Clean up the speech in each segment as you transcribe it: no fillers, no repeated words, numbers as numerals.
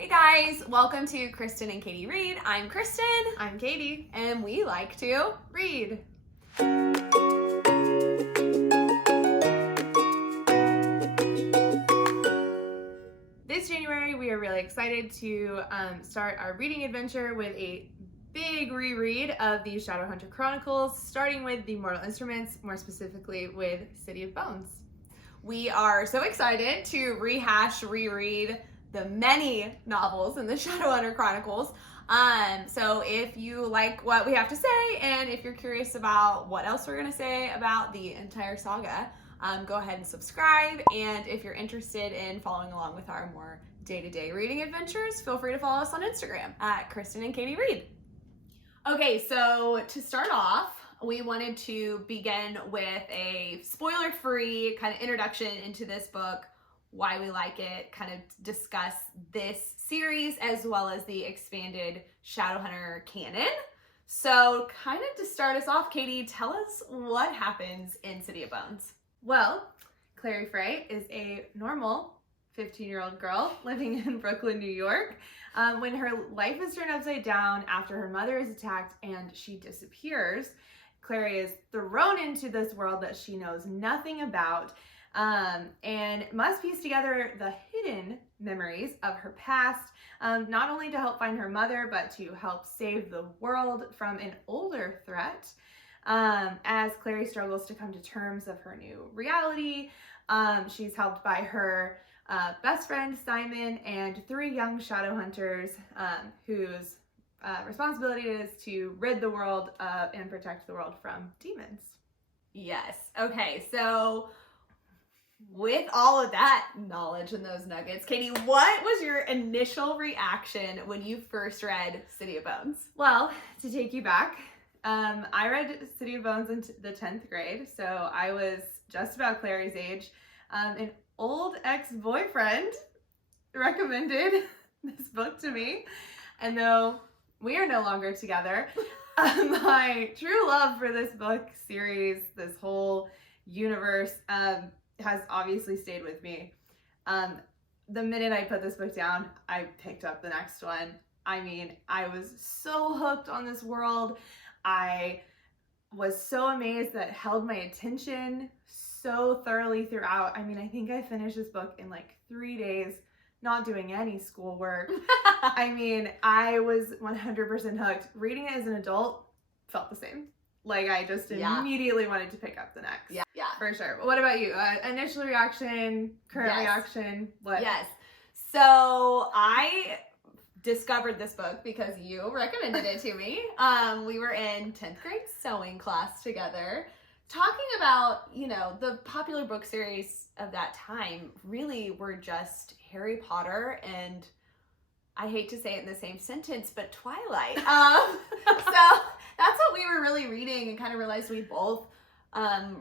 Hey guys, welcome to Kristen and Katie Read. I'm Kristen. I'm Katie. And we like to Read. This January, we are really excited to start our reading adventure with a big reread of the Shadowhunter Chronicles, starting with the Mortal Instruments, more specifically with City of Bones. We are so excited to reread the many novels in the Shadowhunter Chronicles. So if you like what we have to say, and if you're curious about what else we're going to say about the entire saga, go ahead and subscribe. And if you're interested in following along with our more day-to-day reading adventures, feel free to follow us on Instagram at Kristen and Katie Read. Okay, so to start off, we wanted to begin with a spoiler-free kind of introduction into this book, why we like it, kind of discuss this series as well as the expanded Shadowhunter canon. So kind of to start us off, Katie, tell us what happens in City of Bones. Well, Clary Frey is a normal 15-year-old girl living in Brooklyn, New York, when her life is turned upside down after her mother is attacked and she disappears. Clary is thrown into this world that she knows nothing about, and must piece together the hidden memories of her past, not only to help find her mother, but to help save the world from an older threat. As Clary struggles to come to terms of her new reality, she's helped by her best friend Simon and 3 young Shadowhunters whose responsibility it is to rid the world and protect the world from demons. Yes. Okay, so with all of that knowledge and those nuggets, Katie, what was your initial reaction when you first read City of Bones? Well, to take you back, I read City of Bones in the 10th grade, so I was just about Clary's age. An old ex-boyfriend recommended this book to me, and though we are no longer together, my true love for this book series, this whole universe, has obviously stayed with me. The minute I put this book down, I picked up the next one. I mean, I was so hooked on this world. I was so amazed that it held my attention so thoroughly throughout. I mean, I think I finished this book in like 3 days, not doing any schoolwork. I mean, I was 100% hooked. Reading it as an adult felt the same. Like, I just immediately wanted to pick up the next. Yeah. For sure. But what about you? Initial reaction, current reaction, what? Yes. So I discovered this book because you recommended it to me. We were in 10th grade sewing class together, talking about, you know, the popular book series of that time really were just Harry Potter and, I hate to say it in the same sentence, but Twilight. So that's what we were really reading, and kind of realized we both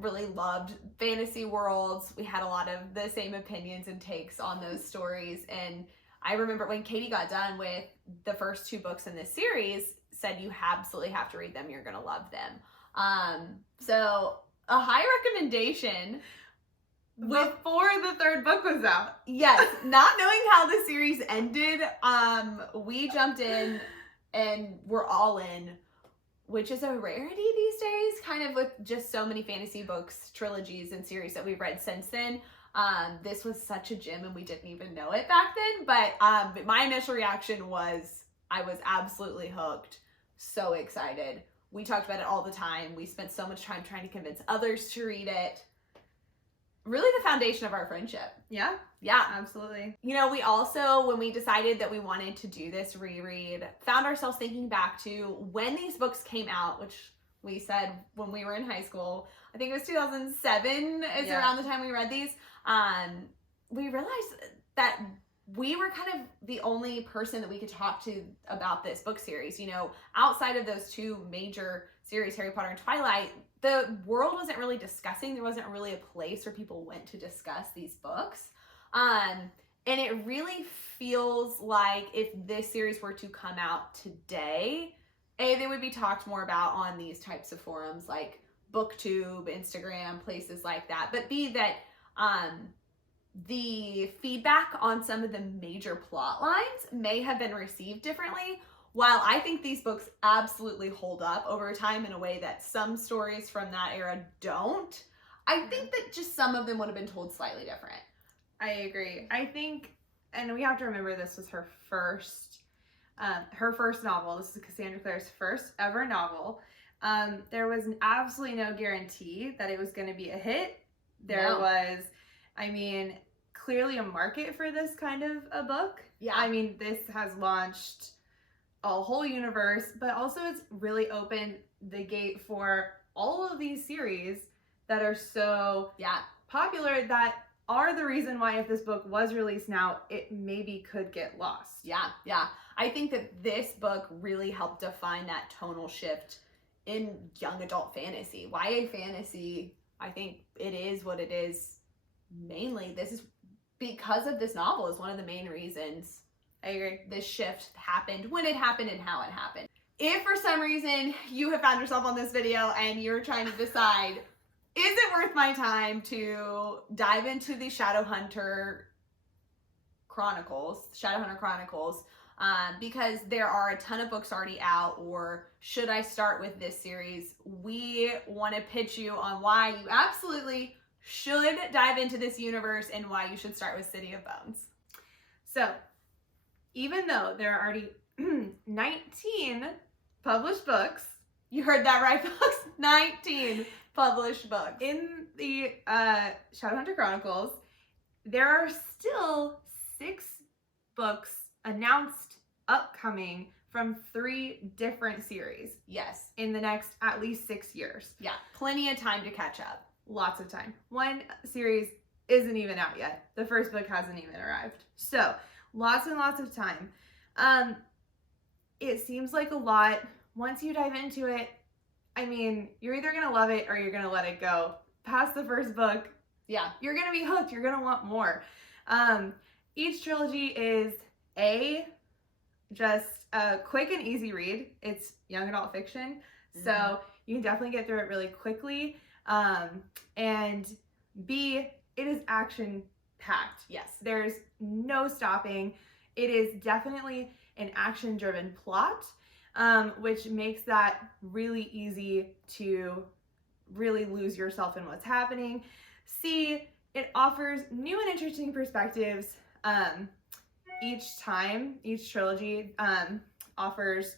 really loved fantasy worlds. We had a lot of the same opinions and takes on those stories. And I remember when Katie got done with the first 2 books in this series, said you absolutely have to read them. You're going to love them. So a high recommendation. Before the 3rd book was out. Yes, not knowing how the series ended, we jumped in and we're all in, which is a rarity these days, kind of with just so many fantasy books, trilogies, and series that we've read since then. This was such a gem and we didn't even know it back then, but my initial reaction was I was absolutely hooked, so excited. We talked about it all the time. We spent so much time trying to convince others to read it. Really the foundation of our friendship. Yeah? Yeah. Absolutely. You know, we also, when we decided that we wanted to do this reread, found ourselves thinking back to when these books came out, which we said when we were in high school. I think it was 2007 is around the time we read these. We realized that we were kind of the only person that we could talk to about this book series. You know, outside of those 2 major series, Harry Potter and Twilight, the world wasn't really discussing. There wasn't really a place where people went to discuss these books. And it really feels like if this series were to come out today, A, they would be talked more about on these types of forums like BookTube, Instagram, places like that. But B, that the feedback on some of the major plot lines may have been received differently. While I think these books absolutely hold up over time in a way that some stories from that era don't, I think that just some of them would have been told slightly different. I agree. I think, and we have to remember this was her first novel. This is Cassandra Clare's first ever novel. There was absolutely no guarantee that it was going to be a hit. There was, I mean, clearly a market for this kind of a book. Yeah. I mean, this has launched a whole universe, but also it's really opened the gate for all of these series that are so popular that are the reason why if this book was released now, it maybe could get lost. Yeah. I think that this book really helped define that tonal shift in young adult fantasy. YA fantasy, I think it is what it is mainly. This is because of this novel is one of the main reasons I agree. This shift happened, when it happened, and how it happened. If for some reason you have found yourself on this video and you're trying to decide, is it worth my time to dive into the Shadowhunter Chronicles, because there are a ton of books already out, or should I start with this series? We want to pitch you on why you absolutely should dive into this universe and why you should start with City of Bones. So, even though there are already 19 published books. You heard that right, folks. 19 published books. In the Shadowhunter Chronicles, there are still 6 books announced upcoming from 3 different series. Yes. In the next at least 6 years. Yeah, plenty of time to catch up. Lots of time. One series isn't even out yet. The first book hasn't even arrived. So, lots and lots of time. It seems like a lot. Once you dive into it, I mean, you're either going to love it or you're going to let it go. Past the first book, you're going to be hooked. You're going to want more. Each trilogy is just a quick and easy read. It's young adult fiction, so you can definitely get through it really quickly. And B, it is action-packed. Yes. There's no stopping. It is definitely an action-driven plot, which makes that really easy to really lose yourself in what's happening. C, it offers new and interesting perspectives. Each trilogy offers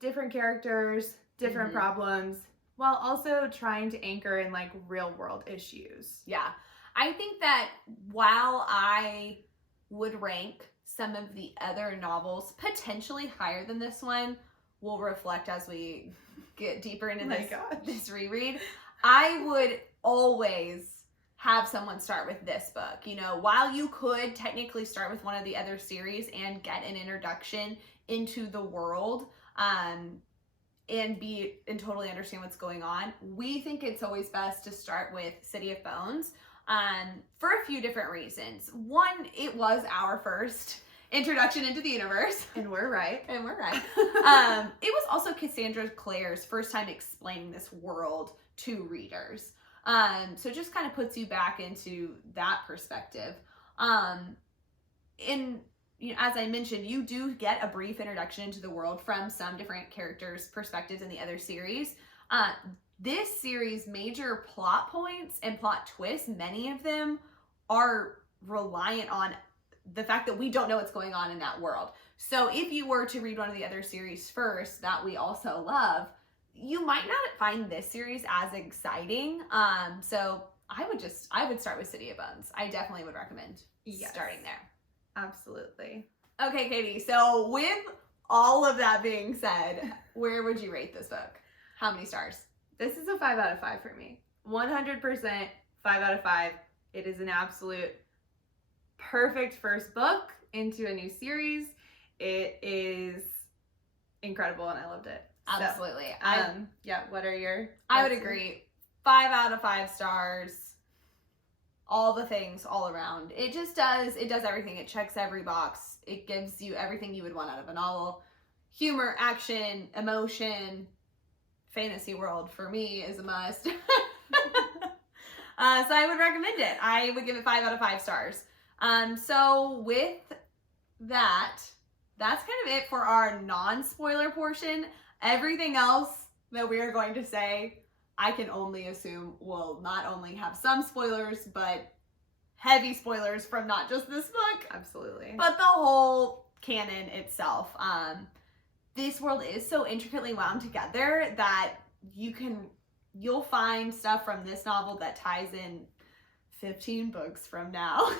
different characters, different problems, while also trying to anchor in like real world issues. Yeah. I think that while I would rank some of the other novels potentially higher than this one, we'll reflect as we get deeper into this reread, I would always have someone start with this book. You know, while you could technically start with one of the other series and get an introduction into the world, and totally understand what's going on, we think it's always best to start with City of Bones, for a few different reasons. One, it was our first introduction into the universe. And we're right. It was also Cassandra Clare's first time explaining this world to readers. So it just kind of puts you back into that perspective. As I mentioned, you do get a brief introduction into the world from some different characters' perspectives in the other series. This series' major plot points and plot twists, many of them are reliant on the fact that we don't know what's going on in that world. So if you were to read one of the other series first that we also love, you might not find this series as exciting. So I would start with City of Bones. I definitely would recommend starting there. Absolutely. Okay, Katie. So with all of that being said, where would you rate this book? How many stars? This is a 5 out of 5 for me. 100% 5 out of 5. It is an absolute perfect first book into a new series. It is incredible and I loved it. Absolutely. So, what are your... I would agree. 5 out of 5 stars. All the things all around. It does everything. It checks every box. It gives you everything you would want out of a novel. Humor, action, emotion, fantasy world for me is a must. So I would recommend it. I would give it 5 out of 5 stars. So with that, that's kind of it for our non-spoiler portion. Everything else that we are going to say, I can only assume will not only have some spoilers, but heavy spoilers from not just this book, Absolutely. but the whole canon itself. This world is so intricately wound together that you'll find stuff from this novel that ties in 15 books from now.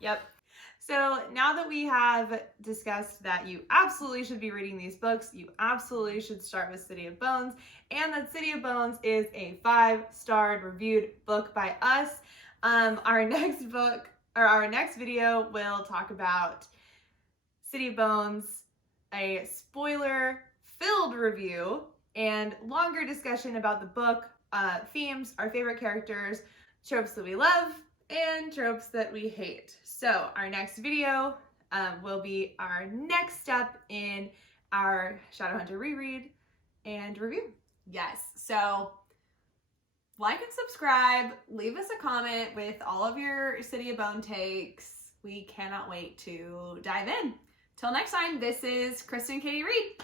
Yep. So now that we have discussed that you absolutely should be reading these books, you absolutely should start with City of Bones, and that City of Bones is a 5-starred reviewed book by us. Our next book, or our next video, will talk about City of Bones, a spoiler-filled review, and longer discussion about the book, themes, our favorite characters, tropes that we love, and tropes that we hate. So our next video will be our next step in our Shadowhunter reread and review. Yes, so like and subscribe, leave us a comment with all of your City of Bone takes. We cannot wait to dive in. Till next time, this is Kristen Katie Reed.